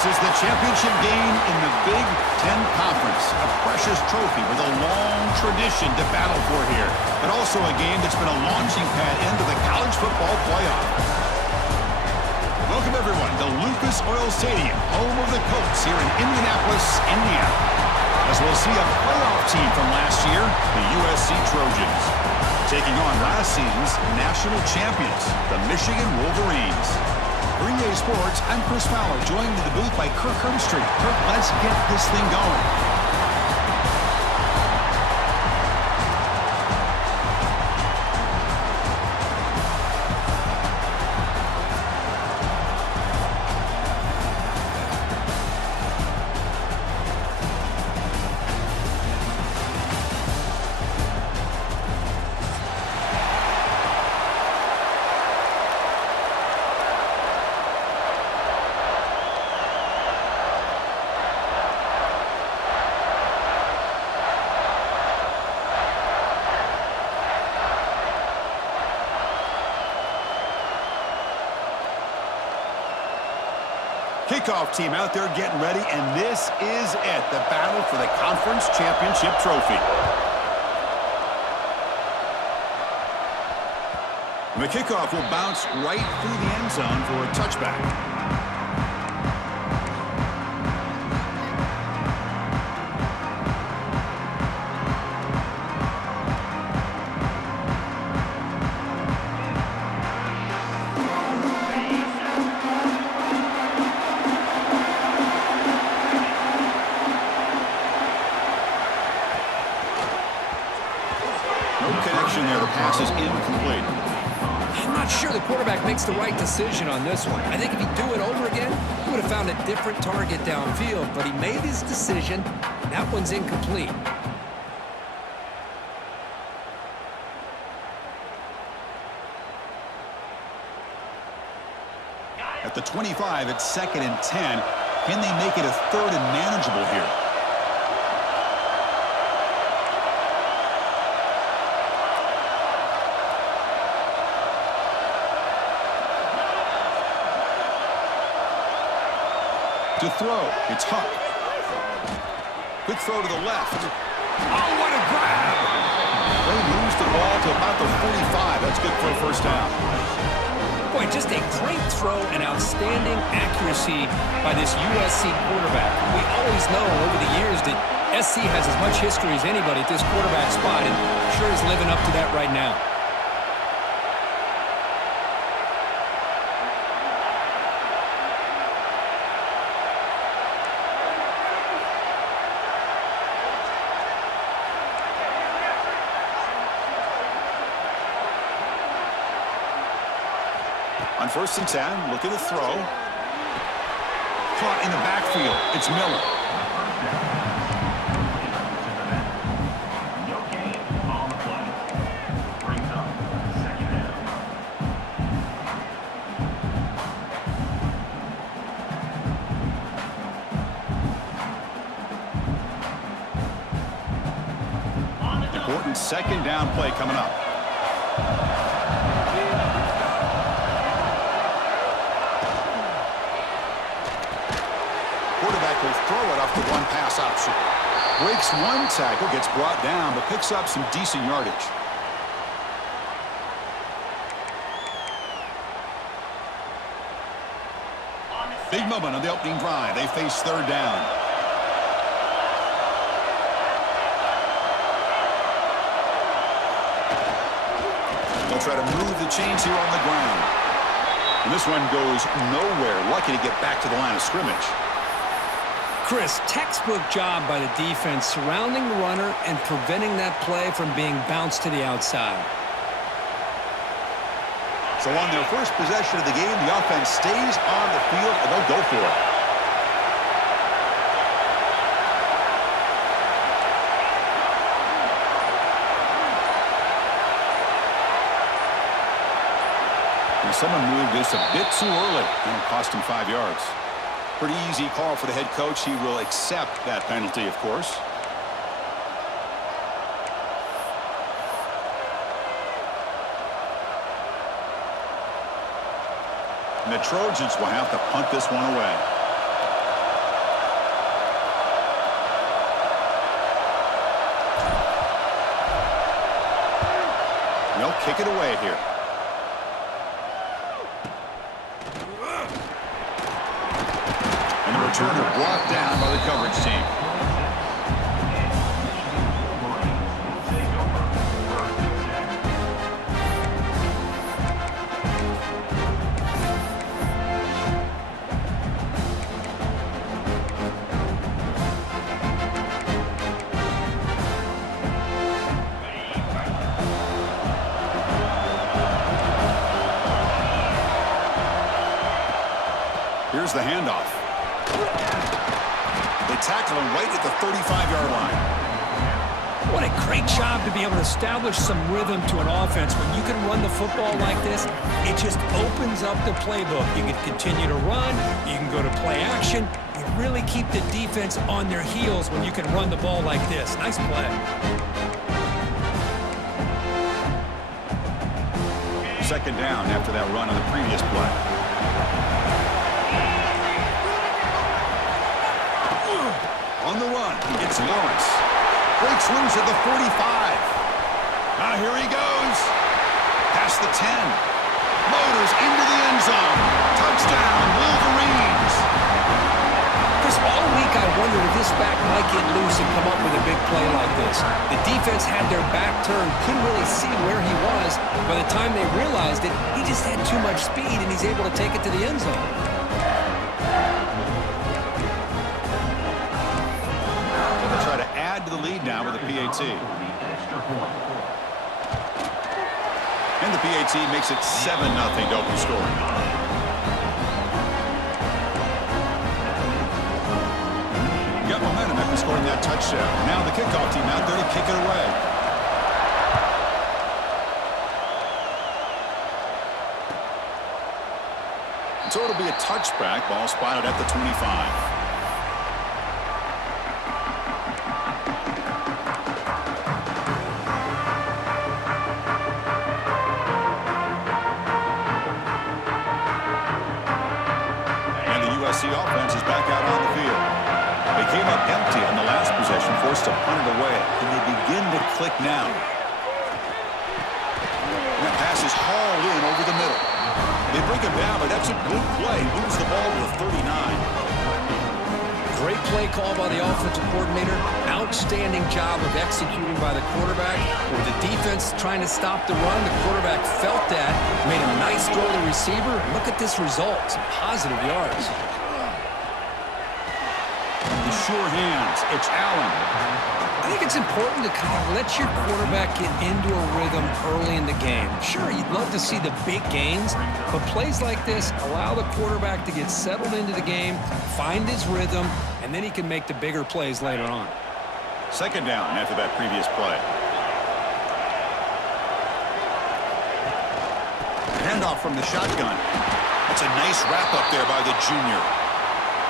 This is the championship game in the Big Ten Conference. A precious trophy with a long tradition to battle for here, but also a game that's been a launching pad into the college football playoff. Welcome, everyone, to Lucas Oil Stadium, home of the Colts here in Indianapolis, Indiana. As we'll see a playoff team from last year, the USC Trojans, taking on last season's national champions, the Michigan Wolverines. For EA Sports, I'm Chris Fowler, joined in the booth by Kirk Herbstreit. Kirk, let's get this thing going. Kickoff team out there getting ready, and this is it, the battle for the conference championship trophy. And the kickoff will bounce right through the end zone for a touchback. Connection there. The pass is incomplete. I'm not sure the quarterback makes the right decision on this one. I think if he'd do it over again, he would have found a different target downfield, but he made his decision. That one's incomplete. At the 25, it's 2nd and 10. Can they make it a 3rd and manageable here? To throw, it's Huck. Quick throw to the left. Oh, what a grab! They moves the ball to about the 45. That's good for a first down. Boy, just a great throw and outstanding accuracy by this USC quarterback. We always know over the years that SC has as much history as anybody at this quarterback spot, and sure is living up to that right now. On 1st and 10, look at the throw. Caught in the backfield. It's Miller. Important 2nd down play coming up. Quarterback will throw it off the one pass option. Breaks one tackle, gets brought down, but picks up some decent yardage. Big moment on the opening drive. They face 3rd down. They'll try to move the chains here on the ground. And this one goes nowhere. Lucky to get back to the line of scrimmage. Chris, textbook job by the defense surrounding the runner and preventing that play from being bounced to the outside. So on their first possession of the game, the offense stays on the field and they'll go for it. And someone moved this a bit too early and it cost him 5 yards. Pretty easy call for the head coach. He will accept that penalty, of course. And the Trojans will have to punt this one away. They'll kick it away here. And the returner brought down by the coverage team. Here's the handoff. They tackle him right at the 35-yard line. What a great job to be able to establish some rhythm to an offense. When you can run the football like this, it just opens up the playbook. You can continue to run. You can go to play action. You really keep the defense on their heels when you can run the ball like this. Nice play. Second down after that run on the previous play. On the run, it's Lawrence. Breaks loose at the 45. Now here he goes. Past the 10. Motors into the end zone. Touchdown, Wolverines. Chris, all week I wondered if this back might get loose and come up with a big play like this. The defense had their back turned, couldn't really see where he was. By the time they realized it, he just had too much speed, and he's able to take it to the end zone. To the lead now with the PAT. And the PAT makes it 7-0 to open scoring. Got momentum after scoring that touchdown. Now the kickoff team out there to kick it away. So it'll be a touchback. Ball spotted at the 25. The offense is back out on the field. They came up empty on the last possession, forced to punt it away. And they begin to click now. And that pass is hauled in over the middle. They bring him down, but that's a good play. Moves the ball to the 39. Great play call by the offensive coordinator. Outstanding job of executing by the quarterback. With the defense trying to stop the run, the quarterback felt that, made a nice throw to the receiver. Look at this result. Some positive yards. Sure hands. It's Allen. I think it's important to kind of let your quarterback get into a rhythm early in the game. Sure, you'd love to see the big gains, but plays like this allow the quarterback to get settled into the game, find his rhythm, and then he can make the bigger plays later on. Second down after that previous play. Handoff from the shotgun. That's a nice wrap-up there by the junior.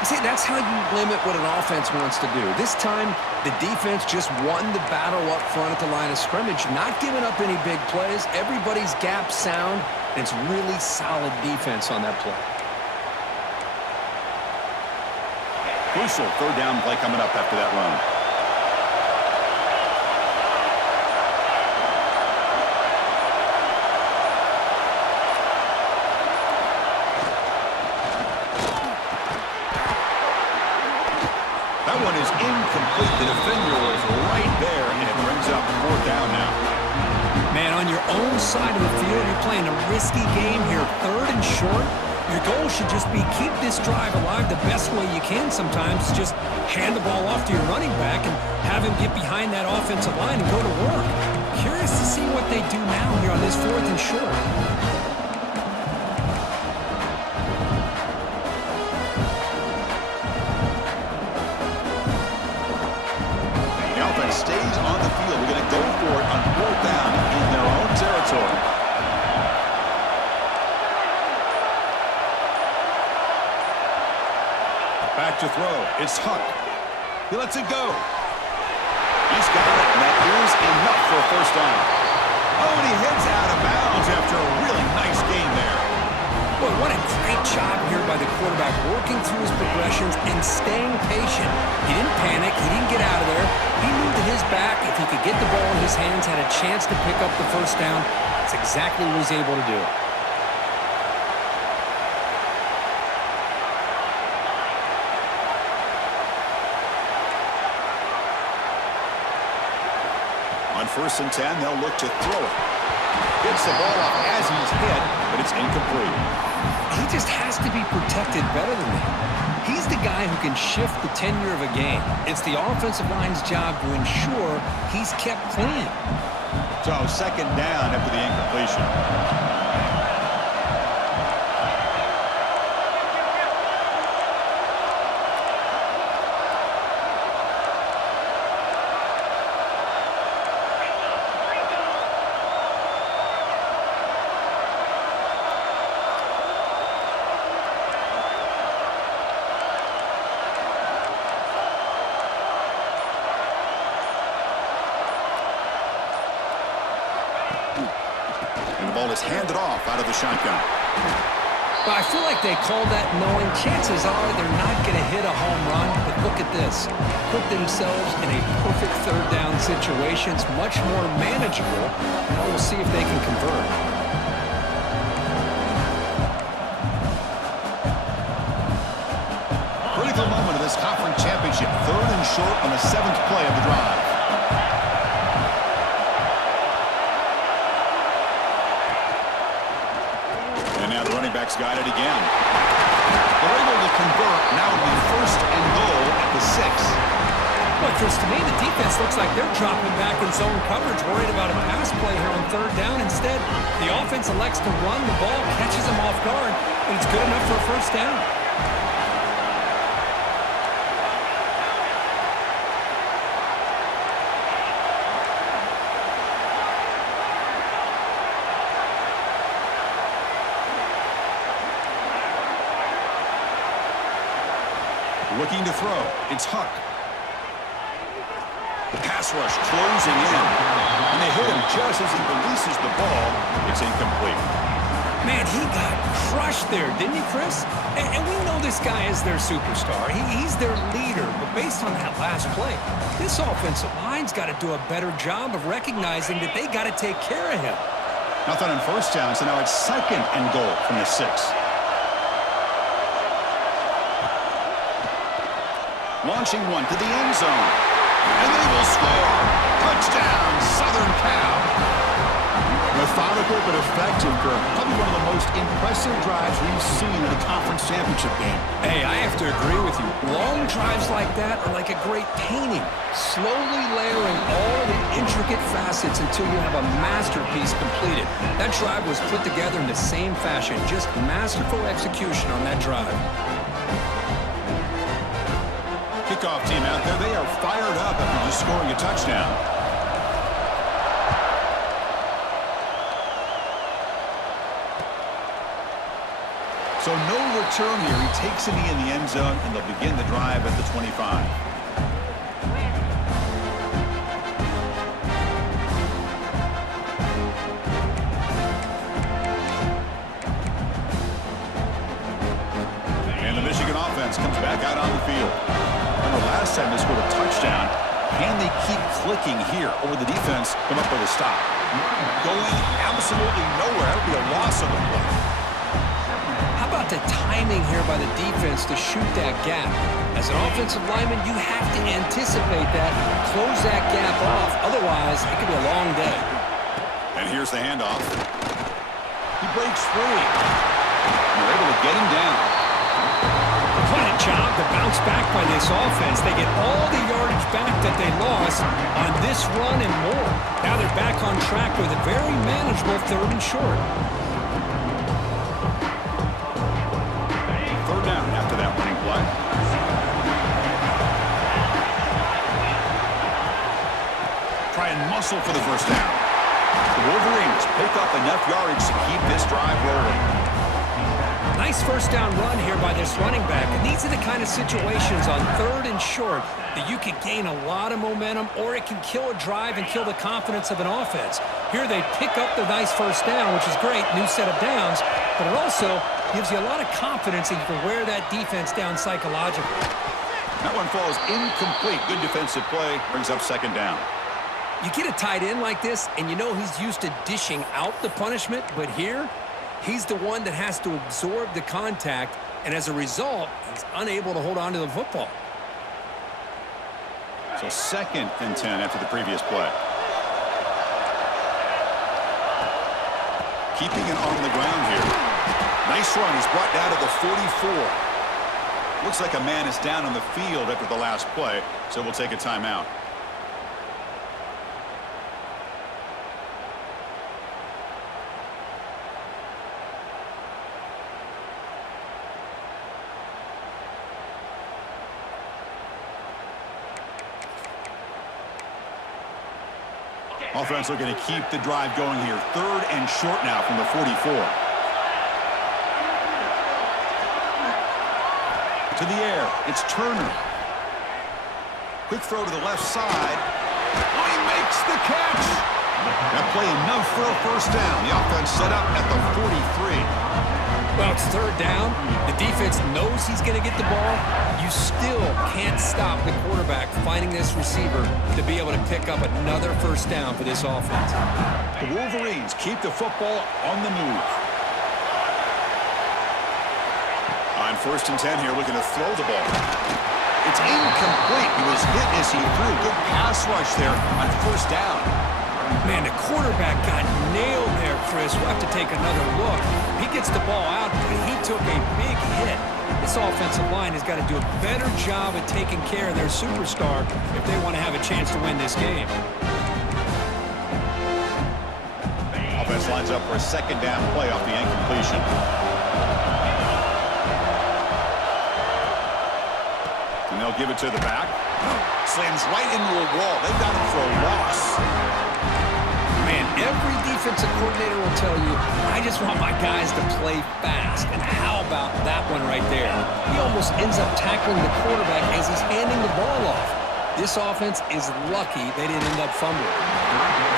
See, that's how you limit what an offense wants to do. This time, the defense just won the battle up front at the line of scrimmage, not giving up any big plays. Everybody's gap sound, and it's really solid defense on that play. Crucial third down play coming up after that run. That one is incomplete. The defender was right there, and it brings up fourth down now. Man, on your own side of the field, you're playing a risky game here. Third and short. Your goal should just be keep this drive alive the best way you can sometimes. Just hand the ball off to your running back and have him get behind that offensive line and go to work. Curious to see what they do now here on this fourth and short. Stays on the field. We're going to go for it on fourth down in their own territory. Back to throw. It's Huck. He lets it go. He's got it, and that is enough for a first down. Oh, and he heads out of bounds after a really nice game there. Boy, what a great job here by the quarterback, working through his progressions and staying patient. He didn't panic. He didn't get out of there. He knew that his back, if he could get the ball in his hands, had a chance to pick up the first down, that's exactly what he's able to do. On 1st and 10, they'll look to throw it. Gets the ball off as he's hit, but it's incomplete. He just has to be protected better than that. He's the guy who can shift the tenure of a game. It's the offensive line's job to ensure he's kept clean. So 2nd down after the incompletion. And the ball is handed off out of the shotgun. Well, I feel like they called that knowing chances are they're not going to hit a home run. But look at this. Put themselves in a perfect 3rd down situation. It's much more manageable. Now we'll see if they can convert. Critical moment of this conference championship. 3rd and short on the 7th play of the drive. Backs got it again. They're able to convert. Now it'll be 1st and goal at the 6. Well, Chris, to me, the defense looks like they're dropping back in zone coverage, worried about a pass play here on 3rd down. Instead, the offense elects to run the ball, catches them off guard, and it's good enough for a 1st down. Looking to throw. It's Huck. The pass rush closing in. And they hit him just as he releases the ball. It's incomplete. Man, he got crushed there, didn't he, Chris? And we know this guy is their superstar. He's their leader. But based on that last play, this offensive line's got to do a better job of recognizing that they got to take care of him. Nothing on 1st down, so now it's 2nd and goal from the 6. Launching one to the end zone. And they will score. Touchdown, Southern Cal. Methodical but effective, Kirk. Probably one of the most impressive drives we've seen in a conference championship game. Hey, I have to agree with you. Long drives like that are like a great painting. Slowly layering all the intricate facets until you have a masterpiece completed. That drive was put together in the same fashion. Just masterful execution on that drive. Kickoff team out there, they are fired up after just scoring a touchdown. So no return here. He takes it in the end zone, and they'll begin the drive at the 25. And the Michigan offense comes back out on the field. Last time they scored a touchdown. Can they keep clicking here, or the defense come up with a stop? Going absolutely nowhere. That would be a loss of the play. How about the timing here by the defense to shoot that gap? As an offensive lineman, you have to anticipate that, close that gap off. Otherwise, it could be a long day. And here's the handoff. He breaks free. They're able to get him down. What a job to bounce back by this offense. They get all the yardage back that they lost on this run and more. Now they're back on track with a very manageable 3rd and short. 3rd down after that running play. Try and muscle for the 1st down. The Wolverines pick up enough yardage to keep this drive rolling. Nice 1st down run here by this running back. And these are the kind of situations on 3rd and short that you can gain a lot of momentum, or it can kill a drive and kill the confidence of an offense. Here they pick up the nice 1st down, which is great, new set of downs, but it also gives you a lot of confidence that you can wear that defense down psychologically. That one falls incomplete. Good defensive play. Brings up second down. You get a tight end like this, and you know he's used to dishing out the punishment, but here, he's the one that has to absorb the contact, and as a result, he's unable to hold on to the football. So 2nd and 10 after the previous play. Keeping it on the ground here. Nice run. He's brought down to the 44. Looks like a man is down on the field after the last play, so we'll take a timeout. Offense looking to keep the drive going here. 3rd and short now from the 44. To the air. It's Turner. Quick throw to the left side. Oh, he makes the catch. That play enough for a first down. The offense set up at the 43. Well, it's 3rd down. The defense knows he's going to get the ball. You still can't stop the quarterback finding this receiver to be able to pick up another first down for this offense. The Wolverines keep the football on the move. On 1st and 10 here, looking to throw the ball. It's incomplete. He was hit as he threw. Good pass rush there on 1st down. Man, the quarterback got nailed there, Chris. We'll have to take another look. He gets the ball out, but he took a big hit. This offensive line has got to do a better job of taking care of their superstar if they want to have a chance to win this game. Offense lines up for a 2nd down play off the incompletion. And they'll give it to the back. Slams right into a wall. They've got him for a loss. Man, every defensive coordinator will tell you, I just want my guys to play fast. And how about that one right there? He almost ends up tackling the quarterback as he's handing the ball off. This offense is lucky they didn't end up fumbling.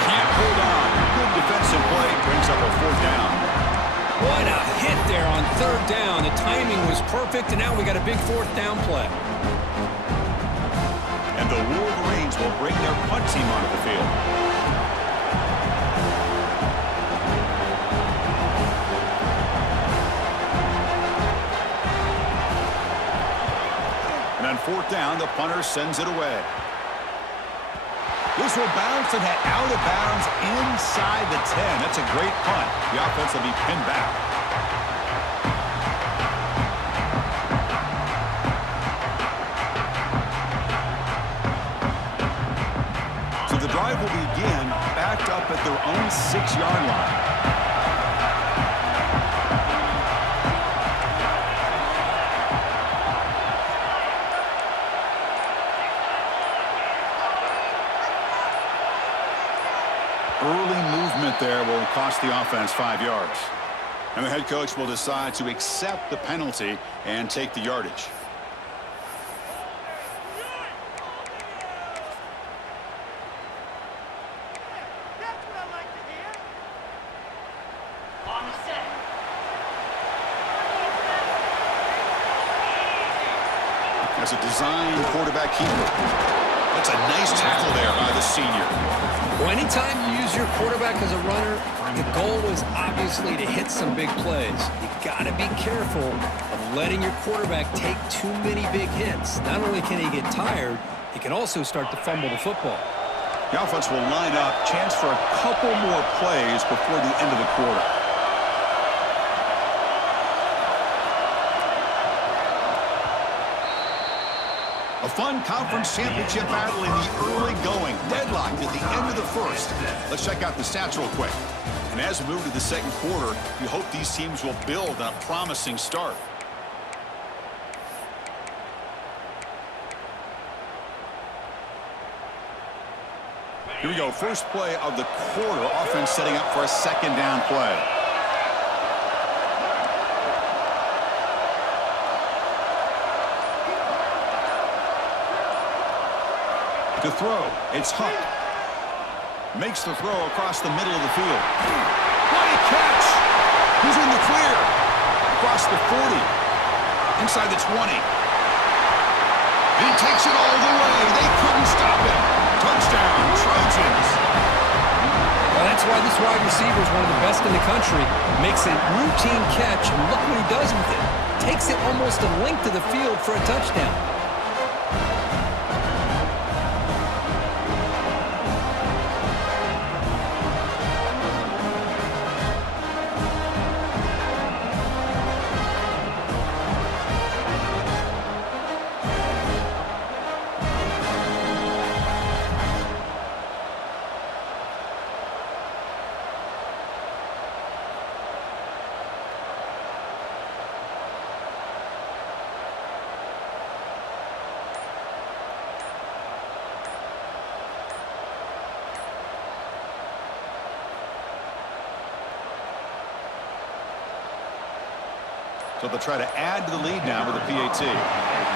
Can't hold on. Good defensive play. Brings up a 4th down. What a hit there on 3rd down. The timing was perfect, and now we got a big 4th down play. And the Wolverines will bring their punt team onto the field. And on 4th down, the punter sends it away. This will bounce and head out of bounds inside the 10. That's a great punt. The offense will be pinned back. So the drive will begin backed up at their own 6-yard line. Early movement there will cost the offense 5 yards. And the head coach will decide to accept the penalty and take the yardage. As a design quarterback keeper. That's a nice tackle there by the senior. Well, anytime you use your quarterback as a runner, the goal is obviously to hit some big plays. You got to be careful of letting your quarterback take too many big hits. Not only can he get tired, he can also start to fumble the football. The offense will line up. Chance for a couple more plays before the end of the quarter. A fun conference championship battle in the early going. Deadlocked at the end of the 1st. Let's check out the stats real quick. And as we move to the 2nd quarter, we hope these teams will build on a promising start. Here we go. First play of the quarter. Offense setting up for a 2nd down play. To throw, it's Huck. Makes the throw across the middle of the field. What a catch! He's in the clear. Across the 40. Inside the 20. He takes it all the way. They couldn't stop him. Touchdown, Trojans. Well, that's why this wide receiver is one of the best in the country. Makes a routine catch, and look what he does with it. Takes it almost a length of the field for a touchdown. So they'll try to add to the lead now with a PAT.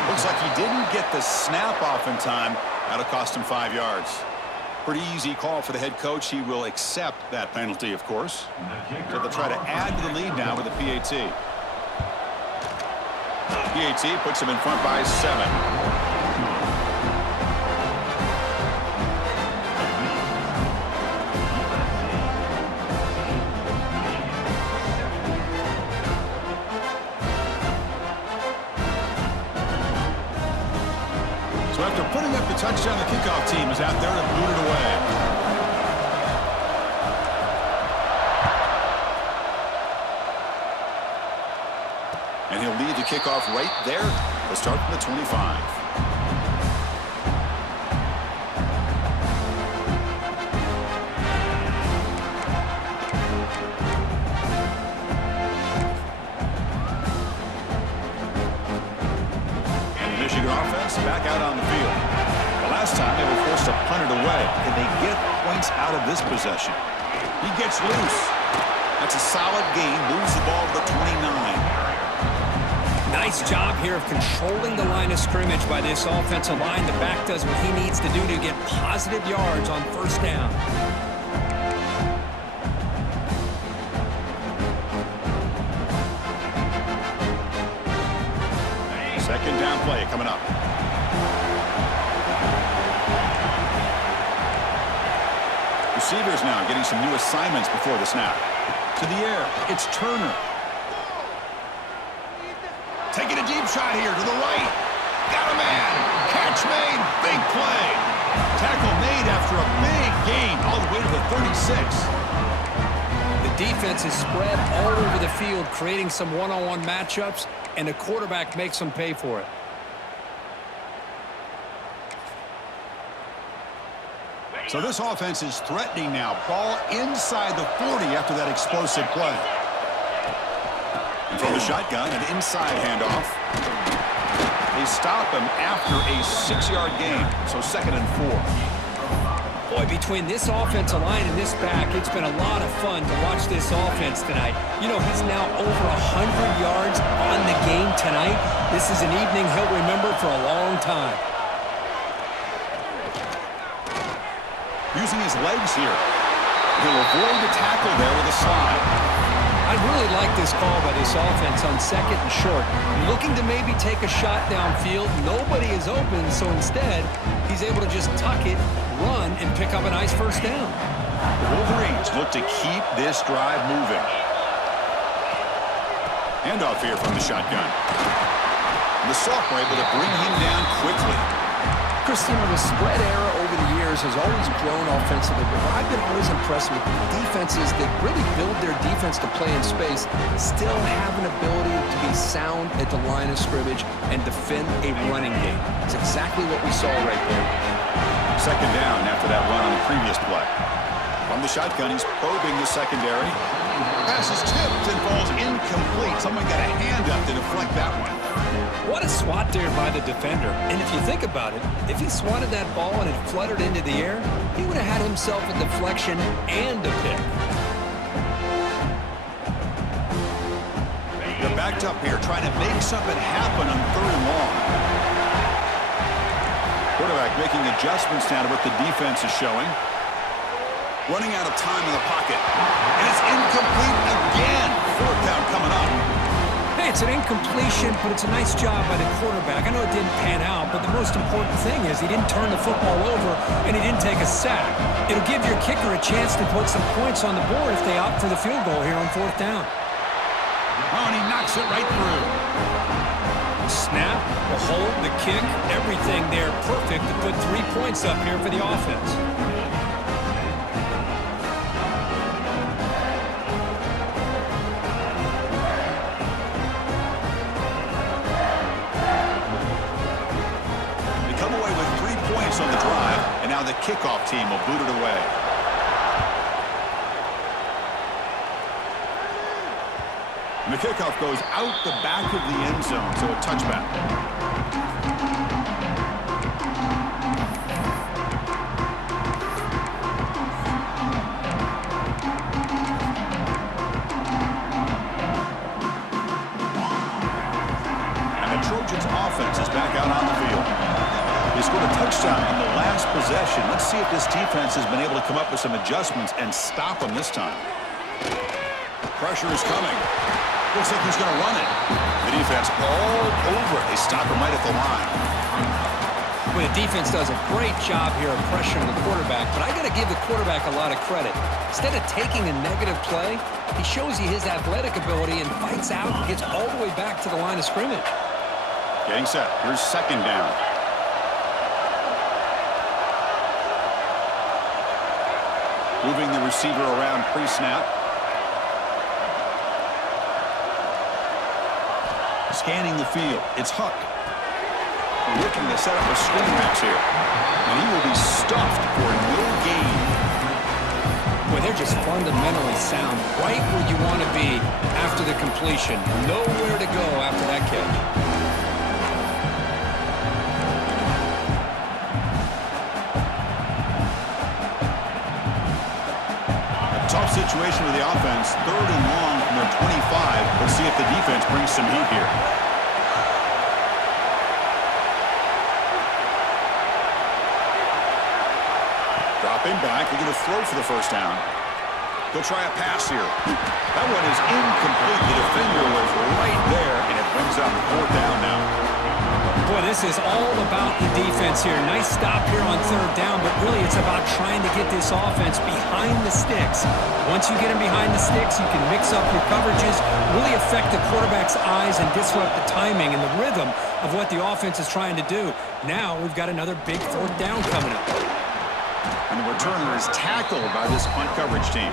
Looks like he didn't get the snap off in time. That'll cost him 5 yards. Pretty easy call for the head coach. He will accept that penalty, of course. So they'll try to add to the lead now with a PAT. PAT puts him in front by 7. So after putting up the touchdown, the kickoff team is out there to boot it away. And he'll lead the kickoff right there to start from the 25. Michigan offense back out on the field. The last time they were forced to punt it away. Can they get points out of this possession? He gets loose. That's a solid gain. Moves the ball to the 29. Nice job here of controlling the line of scrimmage by this offensive line. The back does what he needs to do to get positive yards on first down. Second down play coming up. Receivers now getting some new assignments before the snap. To the air, it's Turner. Taking a deep shot here to the right. Got a man. Catch made. Big play. Tackle made after a big gain all the way to the 36. The defense is spread all over the field, creating some one-on-one matchups, and the quarterback makes them pay for it. So this offense is threatening now. Ball inside the 40 after that explosive play. And from the shotgun, an inside handoff. They stop him after a 6-yard gain. So 2nd and 4. Boy, between this offensive line and this back, it's been a lot of fun to watch this offense tonight. You know, he's now over 100 yards on the game tonight. This is an evening he'll remember for a long time. Using his legs here. He'll avoid the tackle there with a slide. I really like this call by this offense on 2nd and short. Looking to maybe take a shot downfield. Nobody is open, so instead, he's able to just tuck it, run, and pick up a nice first down. The Wolverines look to keep this drive moving. Handoff here from the shotgun. And the sophomore able to bring him down quickly. Christina, the spread era over the years has always grown offensively, but I've been always impressed with defenses that really build their defense to play in space, still have an ability to be sound at the line of scrimmage and defend a running game. It's exactly what we saw right there. Second down after that run on the previous play. From the shotgun, he's probing the secondary. Pass is tipped and falls incomplete. Someone got a hand up to deflect that one. What a swat there by the defender. And if you think about it, if he swatted that ball and it fluttered into the air, he would have had himself a deflection and a pick. They're backed up here trying to make something happen on 3rd and long. Quarterback making adjustments now to what the defense is showing. Running out of time in the pocket. And it's incomplete again. 4th down coming up. Man, It's an incompletion, but it's a nice job by the quarterback. I know it didn't pan out, but the most important thing is he didn't turn the football over and he didn't take a sack. It'll give your kicker a chance to put some points on the board if they opt for the field goal here on 4th down. Oh, and he knocks it right through. Snap, the hold, the kick, everything there perfect to put 3 points up here for the offense. On the drive, and now the kickoff team will boot it away. And the kickoff goes out the back of the end zone, so a touchback. And the Trojans offense is back out on the field. They scored a touchdown on the last possession. Let's see if this defense has been able to come up with some adjustments and stop them this time. Pressure is coming. Looks like he's going to run it. The defense all over it. They stop him right at the line. Well, the defense does a great job here of pressuring the quarterback, but I got to give the quarterback a lot of credit. Instead of taking a negative play, he shows you his athletic ability and fights out and gets all the way back to the line of scrimmage. Getting set. Here's 2nd down. Moving the receiver around pre-snap. Scanning the field. It's Huck. Looking to set up a screen pass here. And he will be stuffed for no gain. Well, they're just fundamentally sound. Right where you want to be after the completion. Nowhere to go after that catch. Tough situation with the offense. 3rd and long from their 25. Let's see if the defense brings some heat here. Dropping back. They're going to throw for the 1st down. They'll try a pass here. That one is incomplete. The defender was right there, and it brings up 4th down now. Boy, this is all about the defense here. Nice stop here on 3rd down, but really it's about trying to get this offense behind the sticks. Once you get them behind the sticks, you can mix up your coverages, really affect the quarterback's eyes and disrupt the timing and the rhythm of what the offense is trying to do. Now we've got another big 4th down coming up. And the returner is tackled by this punt coverage team.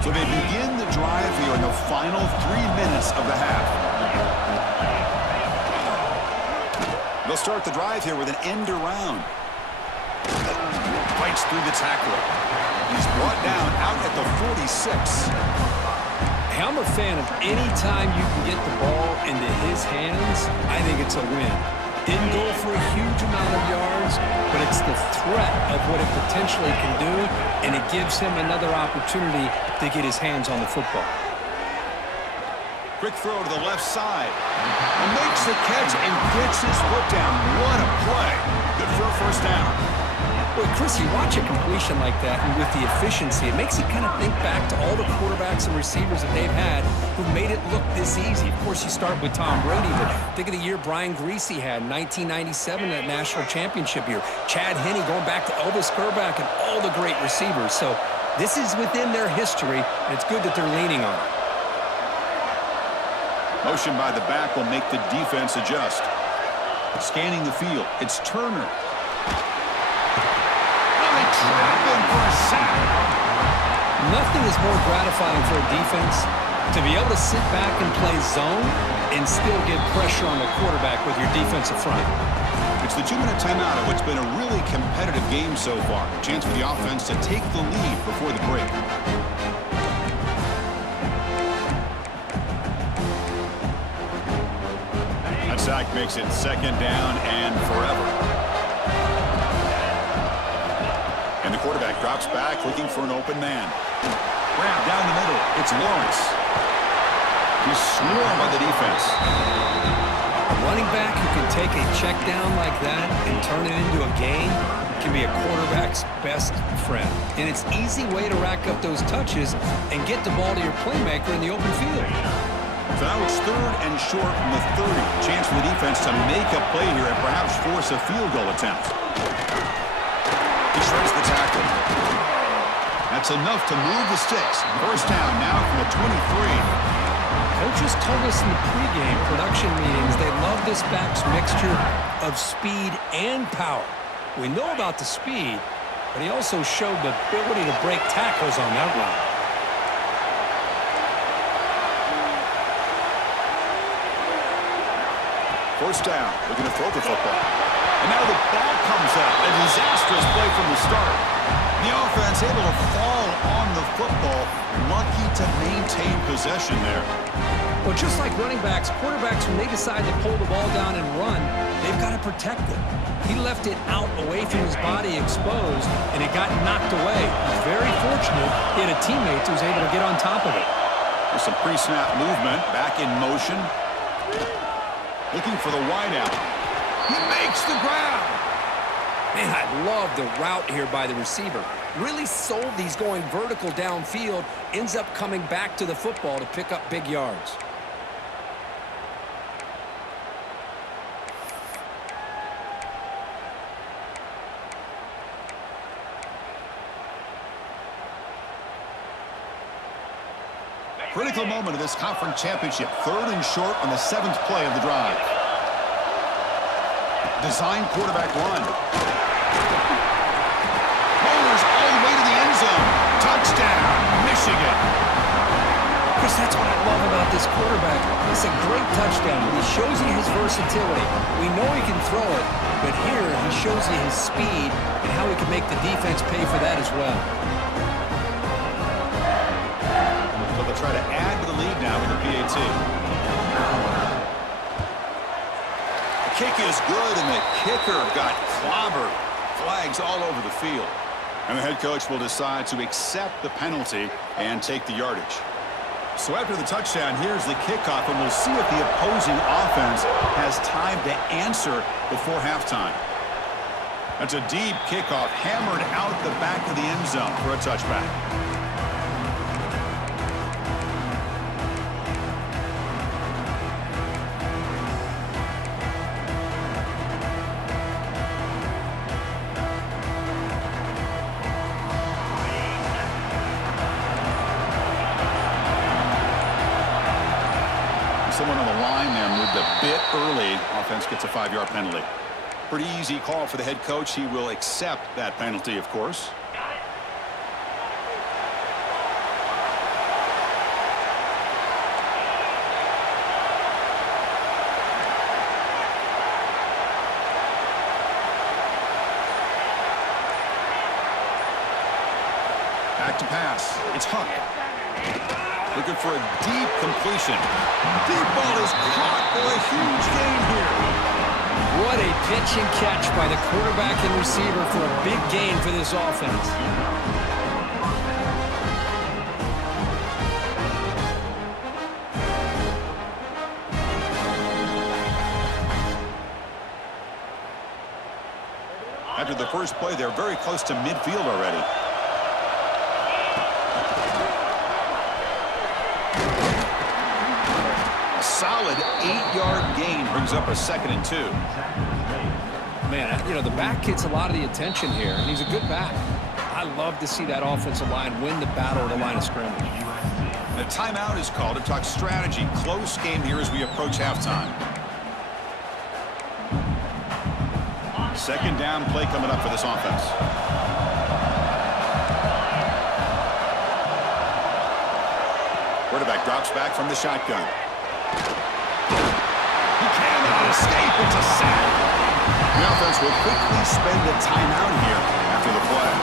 So they begin the drive here in the final 3 minutes of the half. They'll start the drive here with an end around. Fights through the tackler. He's brought down out at the 46. Hey, I'm a fan of any time you can get the ball into his hands, I think it's a win. Didn't go for a huge amount of yards, but it's the threat of what it potentially can do, and it gives him another opportunity to get his hands on the football. Quick throw to the left side. And makes the catch and gets his foot down. What a play. Good for a 1st down. Boy, Chris, you watch a completion like that, and with the efficiency, it makes you kind of think back to all the quarterbacks and receivers that they've had who made it look this easy. Of course, you start with Tom Brady, but think of the year Brian Griese had, 1997, that national championship year. Chad Henne going back to Elvis Grbac and all the great receivers. So this is within their history, and it's good that they're leaning on it. Motion by the back will make the defense adjust. Scanning the field. It's Turner. Trap him for a sack. Nothing is more gratifying for a defense to be able to sit back and play zone and still get pressure on the quarterback with your defensive front. It's the 2-minute timeout of what's been a really competitive game so far. A chance for the offense to take the lead before the break. That sack makes it 2nd down and forever. And the quarterback drops back, looking for an open man. Grab down the middle. It's Lawrence. He's swarmed by the defense. running back who can take a check down like that and turn it into a gain can be a quarterback's best friend. And it's an easy way to rack up those touches and get the ball to your playmaker in the open field. So now it's 3rd and short from the 30. Chance for the defense to make a play here and perhaps force a field goal attempt. He shreds the tackle. That's enough to move the sticks. First down now from the 23. Coaches told us in the pregame production meetings they love this back's mixture of speed and power. We know about the speed, but he also showed the ability to break tackles on that run. First down, looking to throw the football. And now the ball comes up. A disastrous play from the start. The offense able to fall on the football. Lucky to maintain possession there. Well, just like running backs, quarterbacks, when they decide to pull the ball down and run, they've got to protect it. He left it out away from his body exposed, and it got knocked away. He's very fortunate he had a teammate who was able to get on top of it. With some pre-snap movement, back in motion. Looking for the wideout. He makes the grab. Man, I love the route here by the receiver. Really sold these going vertical downfield, ends up coming back to the football to pick up big yards. Critical moment of this conference championship. 3rd and short on the 7th play of the drive. Design quarterback run. Bowlers all the way to the end zone. Touchdown, Michigan. Chris, that's what I love about this quarterback. It's a great touchdown. He shows you his versatility. We know he can throw it, but here he shows you his speed and how he can make the defense pay for that as well. So they'll try to add to the lead now with the PAT. The kick is good, and the kicker got clobbered. Flags all over the field. And the head coach will decide to accept the penalty and take the yardage. So after the touchdown, here's the kickoff, and we'll see if the opposing offense has time to answer before halftime. That's a deep kickoff, hammered out the back of the end zone for a touchback. Someone on the line there moved a bit early. Offense gets a 5-yard penalty. Pretty easy call for the head coach. He will accept that penalty, of course. Back to pass. It's Huck. Looking for a deep completion. Deep ball is caught for a huge gain here. What a pitch and catch by the quarterback and receiver for a big gain for this offense. After the first play, they're very close to midfield already. Solid 8-yard gain brings up a 2nd and 2. Man, you know, the back gets a lot of the attention here, and he's a good back. I love to see that offensive line win the battle at the line of scrimmage. The timeout is called to talk strategy. Close game here as we approach halftime. 2nd down play coming up for this offense. Quarterback drops back from the shotgun. He cannot escape. It's a sack. The offense will quickly spend a timeout here after the play.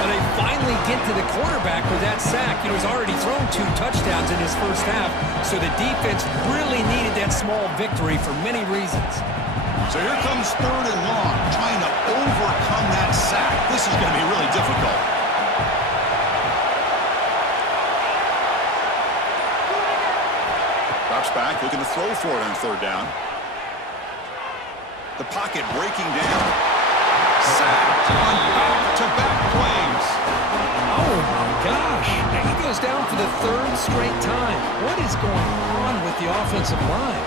And they finally get to the quarterback with that sack. You know, he's already thrown 2 touchdowns in his first half, so the defense really needed that small victory for many reasons. So here comes 3rd and long, trying to overcome that sack. This is going to be really difficult. Drops back, looking to throw for it on 3rd down. The pocket breaking down. Sacked on back-to-back plays. Oh, my gosh. And he goes down for the third straight time. What is going on with the offensive line?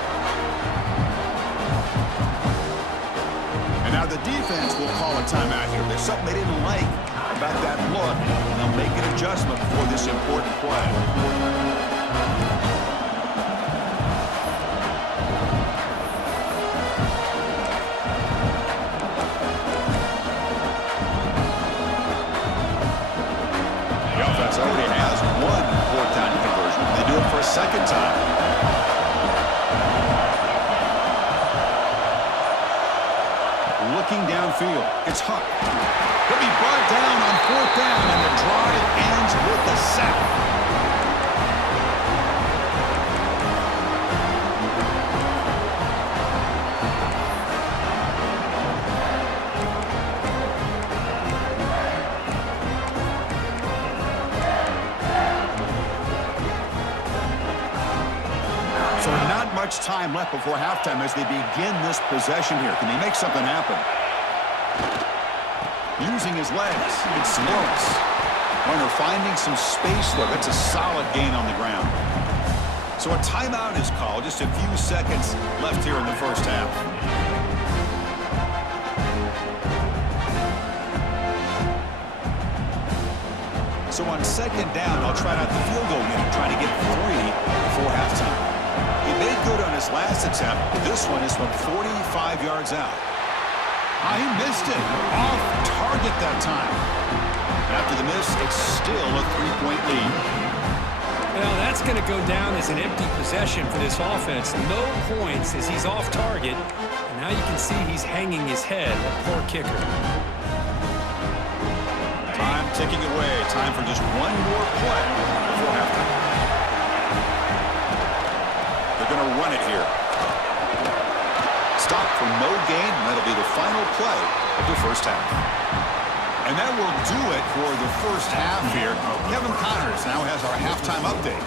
And now the defense will call a timeout here. There's something they didn't like about that look, and they'll make an adjustment for this important play. Already has one fourth-down conversion. They do it for a second time. Looking downfield, it's Huck. He'll be brought down on fourth down, and the drive ends with a sack. So not much time left before halftime as they begin this possession here. Can they make something happen? Using his legs, it's Lawrence. Runner finding some space there. That's a solid gain on the ground. So a timeout is called. Just a few seconds left here in the first half. So on second down, I'll try out the field goal unit, trying to get 3 before halftime. He made good on his last attempt. This one is from 45 yards out. He missed it. Off target that time. After the miss, it's still a 3-point lead. Well, that's going to go down as an empty possession for this offense. No points as he's off target. And now you can see he's hanging his head. A poor kicker. Time ticking away. Time for just one more play before halftime. They're going to run it here. Stop for no gain, and that'll be the final play of the first half. And that will do it for the first half here. Kevin Connors now has our halftime update.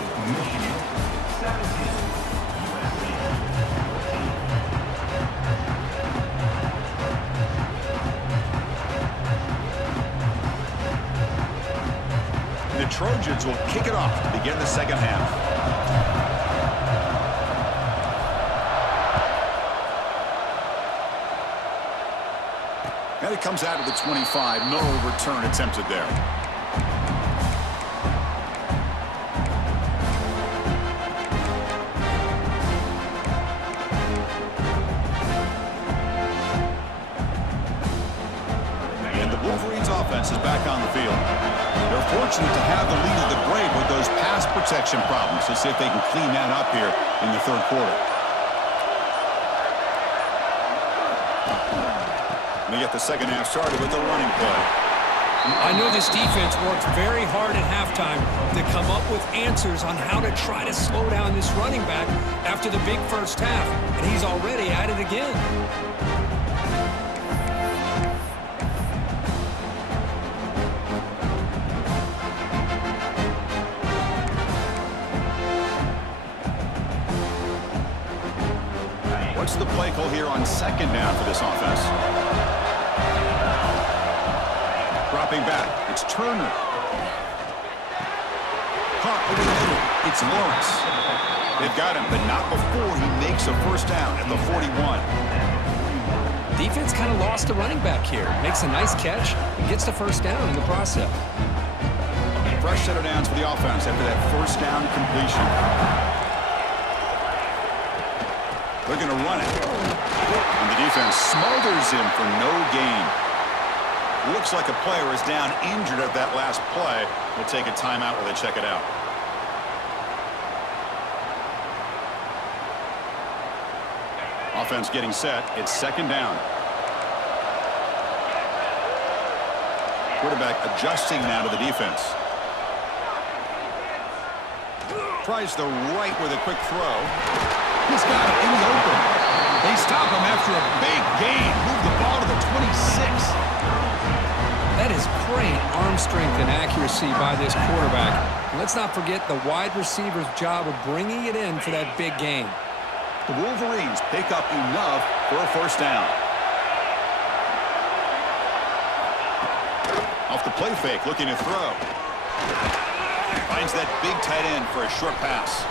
The Trojans will kick it off to begin the second half. And it comes out of the 25. No return attempted there. And the Wolverines offense is back on the field. They're fortunate to have the lead of the Brave with those pass protection problems. Let's see if they can clean that up here in the third quarter. We get the second half started with the running play. I know this defense worked very hard at halftime to come up with answers on how to try to slow down this running back after the big first half, and he's already at it again. What's the play call here on second down for this offense? Dropping back, it's Turner. Caught over the middle, it's Lawrence. They've got him, but not before he makes a first down at the 41. Defense kind of lost the running back here. Makes a nice catch and gets the first down in the process. Fresh set of downs for the offense after that first down completion. They're going to run it. And the defense smothers him for no gain. Looks like a player is down injured at that last play. We'll take a timeout while they check it out. Offense getting set. It's second down. Quarterback adjusting now to the defense. Tries the right with a quick throw. He's got it in the open. They stop him after a big gain. Move the ball to the 26. That is great arm strength and accuracy by this quarterback. And let's not forget the wide receiver's job of bringing it in for that big gain. The Wolverines pick up enough for a first down. Play fake, looking to throw. Finds that big tight end for a short pass.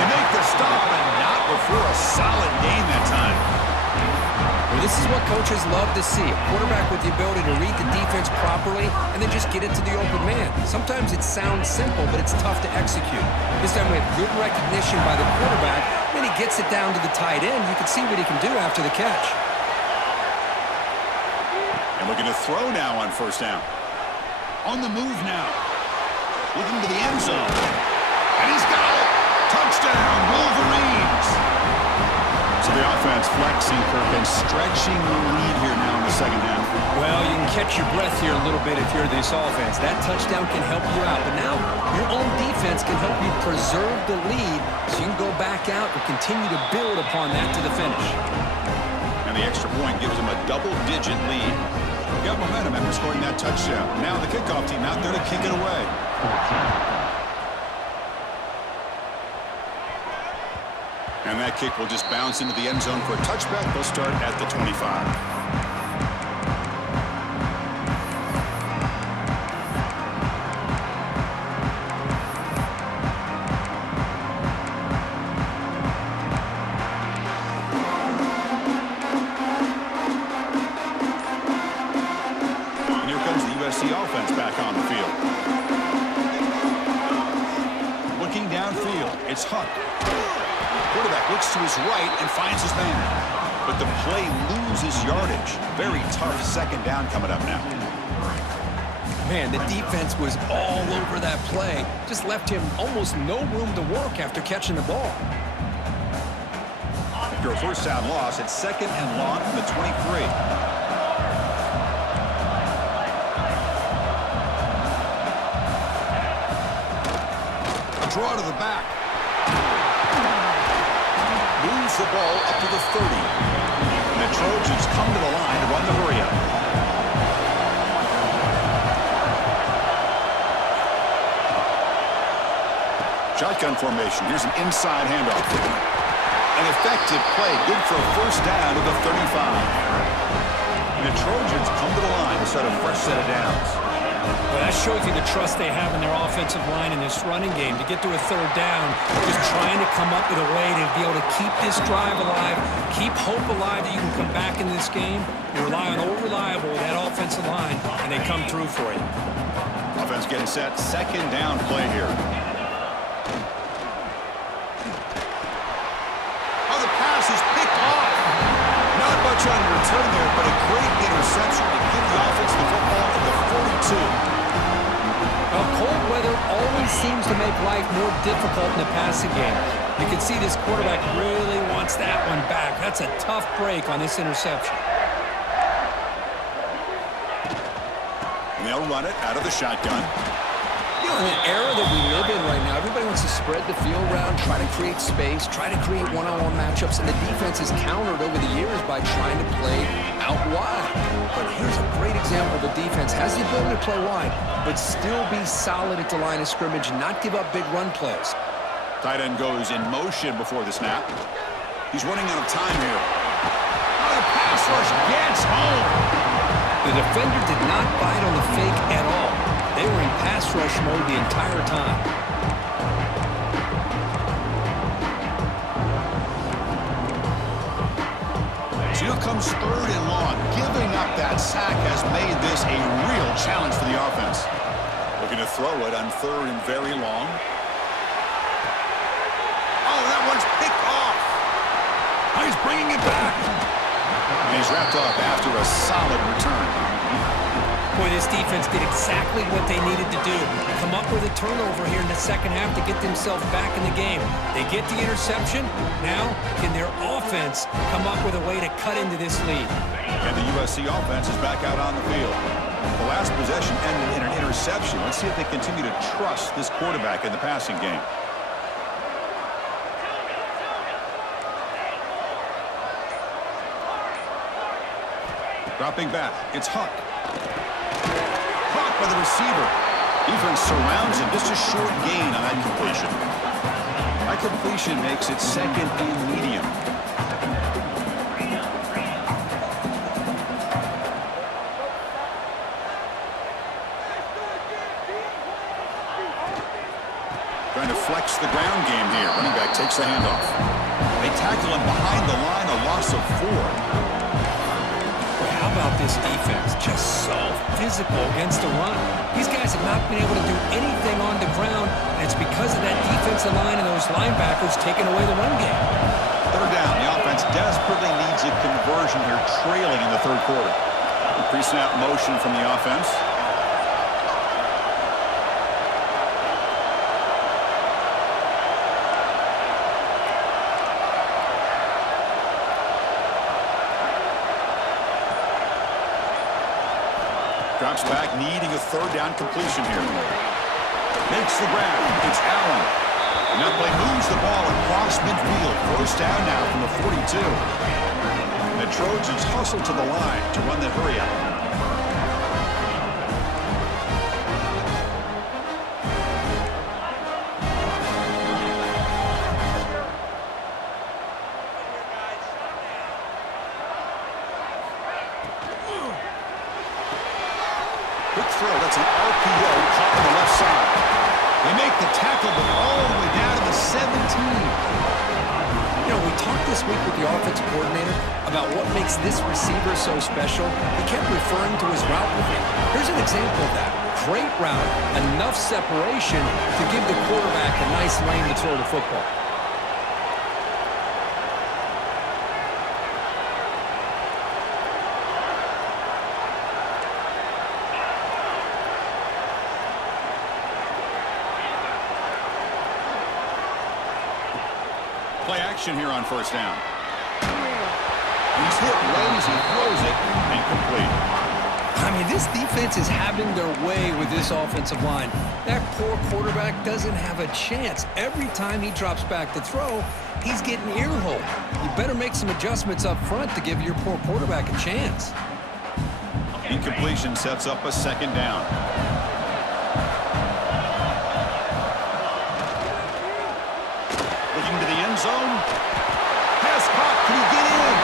They make the stop, and not before a solid gain that time. Well, this is what coaches love to see. A quarterback with the ability to read the defense properly and then just get it to the open man. Sometimes it sounds simple, but it's tough to execute. This time we have good recognition by the quarterback. When he gets it down to the tight end, you can see what he can do after the catch. And looking to throw now on first down. On the move now. Looking to the end zone. And he's got it. Touchdown, Wolverines. So the offense flexing, Kirk, and stretching the lead here now in the second half. Well, you can catch your breath here a little bit if you're this offense. That touchdown can help you out. But now your own defense can help you preserve the lead so you can go back out and continue to build upon that to the finish. And the extra point gives them a double-digit lead. Got momentum after scoring that touchdown. Now the kickoff team out there to kick it away. And that kick will just bounce into the end zone for a touchback. They'll start at the 25. Offense back on the field. Looking downfield, it's Hunt. Quarterback looks to his right and finds his man. But the play loses yardage. Very tough second down coming up now. Man, the defense was all over that play. Just left him almost no room to work after catching the ball. After a first down loss, it's second and long from the 23. Draw to the back. Moves the ball up to the 30. And the Trojans come to the line to run the hurry up. Shotgun formation. Here's an inside handoff. An effective play. Good for a first down to the 35. And the Trojans come to the line to set a fresh set of downs. Well, that shows you the trust they have in their offensive line in this running game. To get to a third down, just trying to come up with a way to be able to keep this drive alive, keep hope alive that you can come back in this game. You rely on old reliable, that offensive line, and they come through for you. Offense getting set. Second down play here. Oh, the pass is picked off. Not much on return there, but a great interception to give the offense the football at the 42. Well, cold weather always seems to make life more difficult in the passing game. You can see this quarterback really wants that one back. That's a tough break on this interception. And they'll run it out of the shotgun. You know, in the era that we live in right now, everybody wants to spread the field around, try to create space, try to create one-on-one matchups, and the defense has countered over the years by trying to play out wide. But here's a great example of a defense has the ability to play wide, but still be solid at the line of scrimmage and not give up big run plays. Tight end goes in motion before the snap. He's running out of time here. Oh, the pass rush gets home. The defender did not bite on the fake at all. They were in pass rush mode the entire time. So here comes third and long. Giving up that sack has made this a real challenge for the offense. Looking to throw it on third and very long. Oh, that one's picked off. Oh, he's bringing it back. And he's wrapped up after a solid return. Boy, this defense did exactly what they needed to do. Come up with a turnover here in the second half to get themselves back in the game. They get the interception. Now, can their offense come up with a way to cut into this lead? And the USC offense is back out on the field. The last possession ended in an interception. Let's see if they continue to trust this quarterback in the passing game. Dropping back, it's Huck. Caught by the receiver. Defense surrounds him. Just a short gain on that completion. That completion makes it second and medium. the ground game here. Running back takes the handoff. They tackle him behind the line, a loss of 4. Boy, how about this defense? Just so physical against the run. These guys have not been able to do anything on the ground, and it's because of that defensive line and those linebackers taking away the run game. Third down. The offense desperately needs a conversion here, trailing in the third quarter. Pre-snap motion from the offense. Drops back, needing a third down completion here. Makes the grab. It's Allen. And that play moves the ball across midfield. First down now from the 42. And the Trojans hustle to the line to run the hurry up. That's an RPO caught on the left side. They make the tackle, but all the way down to the 17. You know, we talked this week with the offensive coordinator about what makes this receiver so special. He kept referring to his route running. Here's an example of that. Great route, enough separation to give the quarterback a nice lane to throw the football. Play action here on first down. He's hit right as he throws it, incomplete. I mean, this defense is having their way with this offensive line. That poor quarterback doesn't have a chance. Every time he drops back to throw, he's getting earholed. You better make some adjustments up front to give your poor quarterback a chance. Incompletion sets up a second down. Looking to the end zone. Pass caught. Can he get in?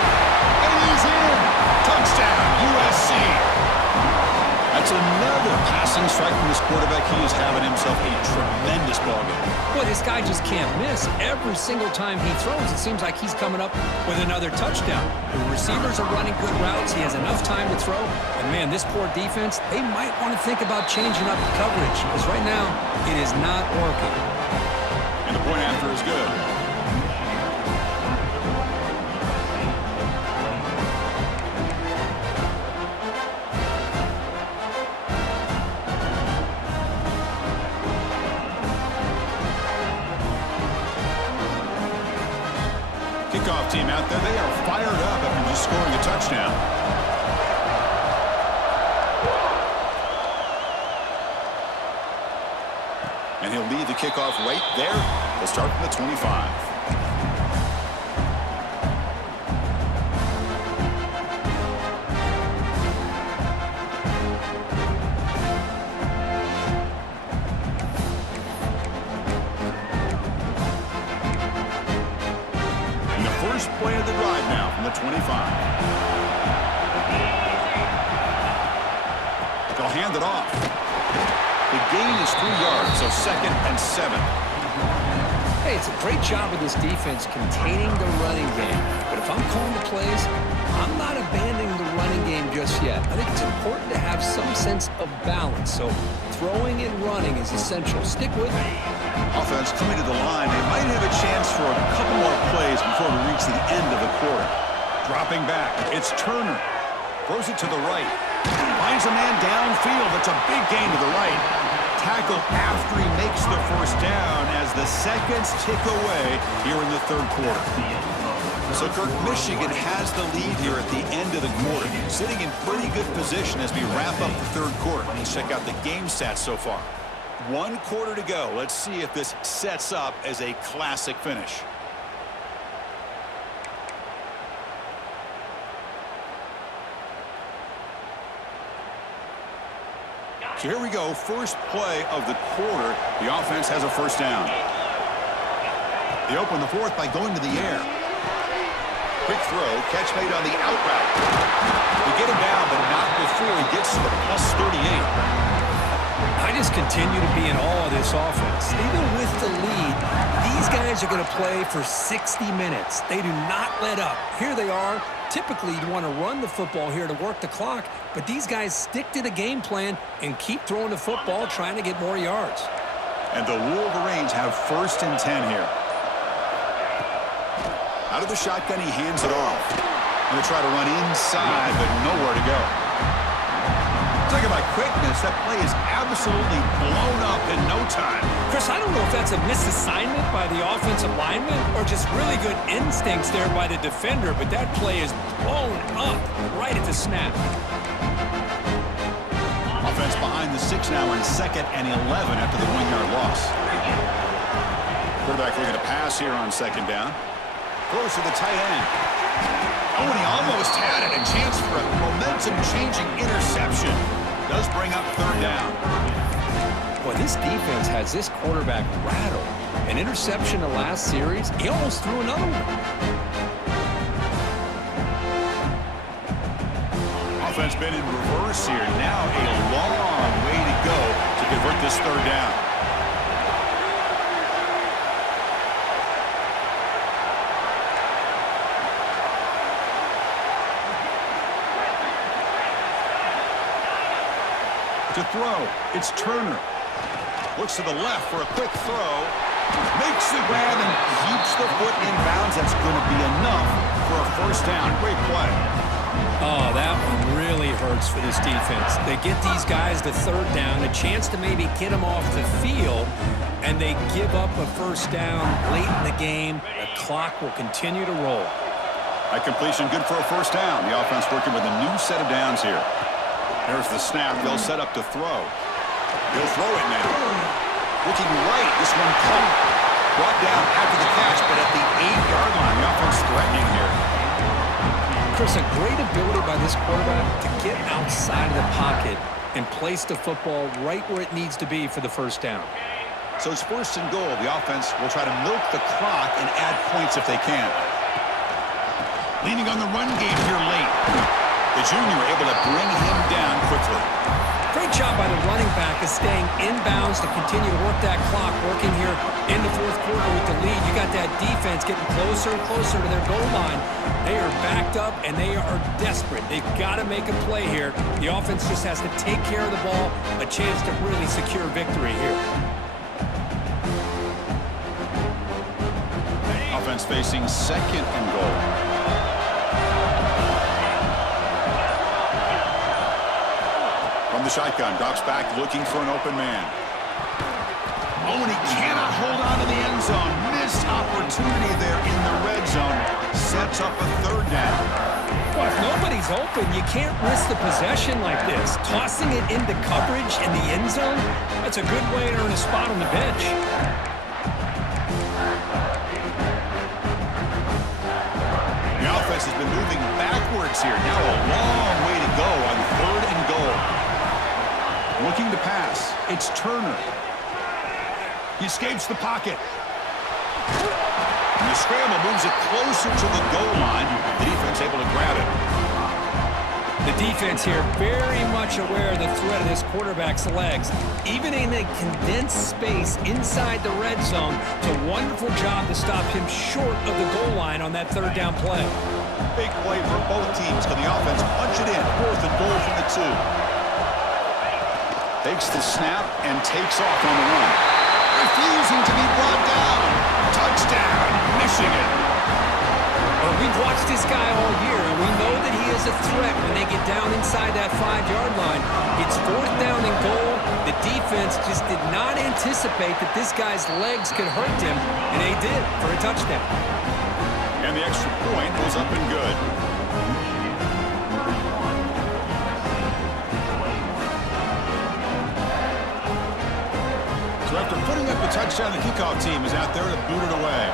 And he's in. Touchdown, USC. That's another passing strike from this quarterback. He is having himself a tremendous ballgame. Boy, this guy just can't miss. Every single time he throws, it seems like he's coming up with another touchdown. The receivers are running good routes. He has enough time to throw. And, man, this poor defense, they might want to think about changing up the coverage because right now it is not working. And the point after is good. Kickoff team out there, they are fired up after just scoring a touchdown. And he'll lead the kickoff right there. They'll start from the 25. First play of the drive now from the 25. They'll hand it off. The gain is 3 yards, so 2nd and 7. Hey, it's a great job of this defense containing the running game. But if I'm calling the plays, I'm not abandoning the running game just yet. I think it's important to have some sense of balance. So throwing and running is essential. Stick with it. Offense coming to the line. They might have a chance for a couple more plays before we reach the end of the quarter. Dropping back. It's Turner. Throws it to the right. Finds a man downfield. That's a big gain to the right. Tackle after he makes the first down as the seconds tick away here in the third quarter. So, Kirk, Michigan has the lead here at the end of the quarter. Sitting in pretty good position as we wrap up the third quarter. Let's check out the game stats so far. 1 quarter to go. Let's see if this sets up as a classic finish. So here we go. First play of the quarter. The offense has a first down. They open the fourth by going to the air. Quick throw. Catch made on the out route. They get him down, but not before he gets to the +38. I just continue to be in awe of this offense. Even with the lead, these guys are going to play for 60 minutes. They do not let up. Here they are. Typically, you'd want to run the football here to work the clock, but these guys stick to the game plan and keep throwing the football, trying to get more yards. And the Wolverines have 1st and 10 here. Out of the shotgun, he hands it off. Going to try to run inside, but nowhere to go. Talk about quickness. That play is absolutely blown up in no time. Chris, I don't know if that's a misassignment by the offensive lineman or just really good instincts there by the defender, but that play is blown up right at the snap. Offense behind the 6 now in 2nd and 11 after the 1-yard loss. Quarterback looking to pass here on 2nd down. Throws to the tight end. Oh, and he almost had it. A chance for a momentum-changing interception. Does bring up 3rd down. Boy, this defense has this quarterback rattled. An interception the last series. He almost threw another one. Offense been in reverse here. Now a long way to go to convert this 3rd down. To throw, it's Turner. Looks to the left for a quick throw. Makes the grab and keeps the foot in bounds. That's going to be enough for a 1st down. Great play. Oh, that one really hurts for this defense. They get these guys to 3rd down, a chance to maybe get them off the field, and they give up a 1st down late in the game. The clock will continue to roll. That completion good for a 1st down. The offense working with a new set of downs here. There's the snap. They'll set up to throw. He'll throw it now. Looking right. This one caught. Brought down after the catch, but at the 8-yard line. The offense threatening here. Chris, a great ability by this quarterback to get outside of the pocket and place the football right where it needs to be for the 1st down. So it's 1st and goal. The offense will try to milk the clock and add points if they can. Leaning on the run game here late. The junior able to bring him down quickly. Great job by the running back of staying inbounds to continue to work that clock, working here in the 4th quarter with the lead. You got that defense getting closer and closer to their goal line. They are backed up, and they are desperate. They've got to make a play here. The offense just has to take care of the ball, a chance to really secure victory here. Offense facing 2nd and goal. From the shotgun, drops back looking for an open man. Oh, and he cannot hold on to the end zone. Missed opportunity there in the red zone. Sets up a 3rd down. Well, if nobody's open, you can't risk the possession like this. Tossing it into coverage in the end zone, that's a good way to earn a spot on the bench. The offense has been moving backwards here. Now a long way to go on 3rd and goal. Looking to pass. It's Turner. He escapes the pocket. And the scramble moves it closer to the goal line. The defense able to grab it. The defense here very much aware of the threat of this quarterback's legs. Even in a condensed space inside the red zone, it's a wonderful job to stop him short of the goal line on that 3rd down play. Big play for both teams. Can the offense punch it in? 4th and goal from the 2. Takes the snap and takes off on the run. Refusing to be brought down. Touchdown, Michigan. Well, we've watched this guy all year, and we know that he is a threat when they get down inside that 5-yard line. It's 4th down and goal. The defense just did not anticipate that this guy's legs could hurt him, and they did for a touchdown. And the extra point was up and good. So after putting up a touchdown, the kickoff team is out there to boot it away.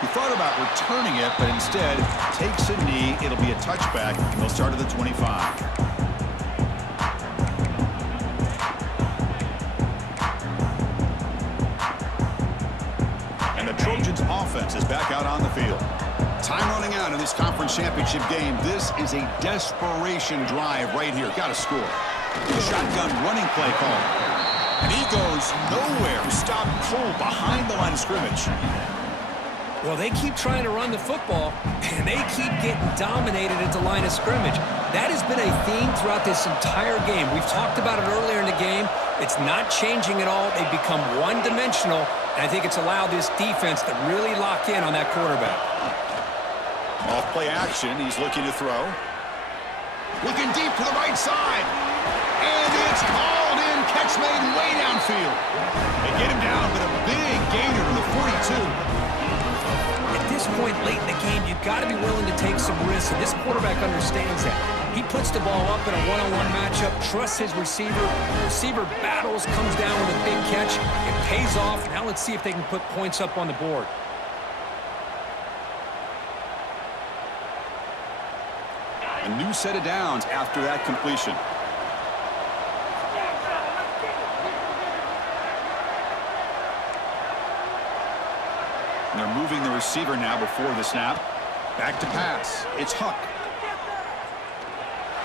He thought about returning it, but instead takes a knee. It'll be a touchback. They'll start at the 25. And the Trojans offense is back out on the field. Time running out in this conference championship game. This is a desperation drive right here. Got to score. Shotgun running play call. And he goes nowhere. Stop cold behind the line of scrimmage. Well, they keep trying to run the football, and they keep getting dominated at the line of scrimmage. That has been a theme throughout this entire game. We've talked about it earlier in the game. It's not changing at all. They've become one-dimensional, and I think it's allowed this defense to really lock in on that quarterback. Off play action, he's looking to throw. Looking deep to the right side. And it's called in. Catch made way downfield. They get him down, but a big gainer to the 42. At this point late in the game, you've got to be willing to take some risks, and this quarterback understands that. He puts the ball up in a one-on-one matchup, trusts his receiver. Receiver battles, comes down with a big catch. It pays off. Now let's see if they can put points up on the board. A new set of downs after that completion. And they're moving the receiver now before the snap. Back to pass. It's Huck.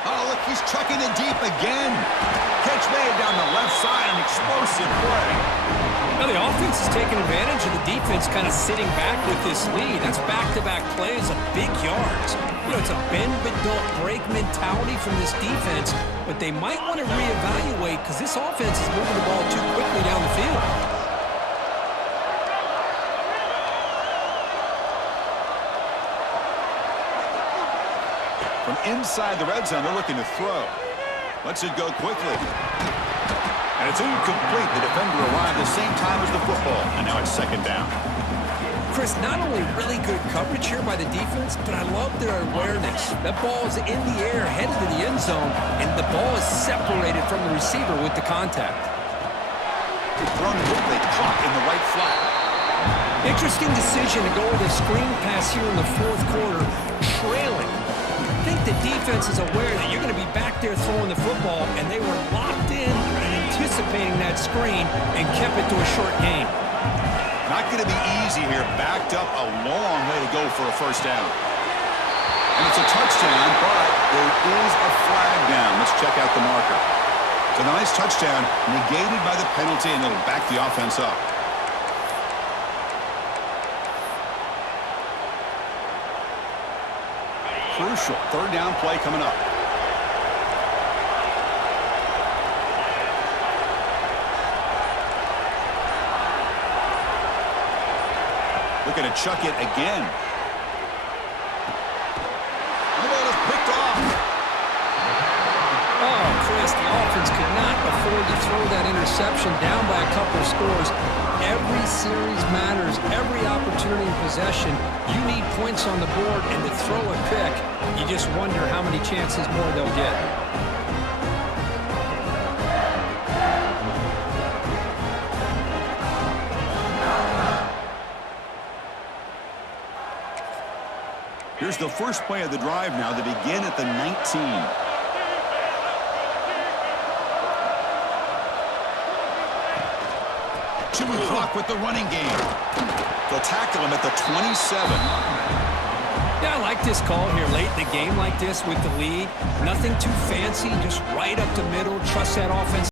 Oh, look, he's chucking it deep again. Catch made down the left side, an explosive play. Now the offense is taking advantage of the defense kind of sitting back with this lead. That's back-to-back plays of big yards. You know, it's a bend-but-don't-break mentality from this defense, but they might want to reevaluate because this offense is moving the ball too quickly down the field. From inside the red zone, they're looking to throw. Lets it go quickly. And it's incomplete. The defender arrived the same time as the football. And now it's second down. Chris, not only really good coverage here by the defense, but I love their awareness. That ball is in the air, headed to the end zone, and the ball is separated from the receiver with the contact. Thrown quickly, caught in the right flat. Interesting decision to go with a screen pass here in the fourth quarter, trailing. I think the defense is aware that you're going to be back there throwing the football, and they were locked in and anticipating that screen and kept it to a short gain. Not going to be easy here. Backed up a long way to go for a first down. And it's a touchdown, but there is a flag down. Let's check out the marker. It's a nice touchdown, negated by the penalty, and it'll back the offense up. Crucial third down play coming up. Looking to chuck it again. The ball is picked off. Oh, Chris, the offense could not afford to throw that interception down by a couple of scores. Every series matters. Every opportunity in possession, you need points on the board, and to throw a pick, you just wonder how many chances more they'll get. Here's the first play of the drive now. They begin at the 19. Chewing clock with the running game. They'll tackle him at the 27. Yeah, I like this call here late in the game like this with the lead. Nothing too fancy, just right up the middle. Trust that offense.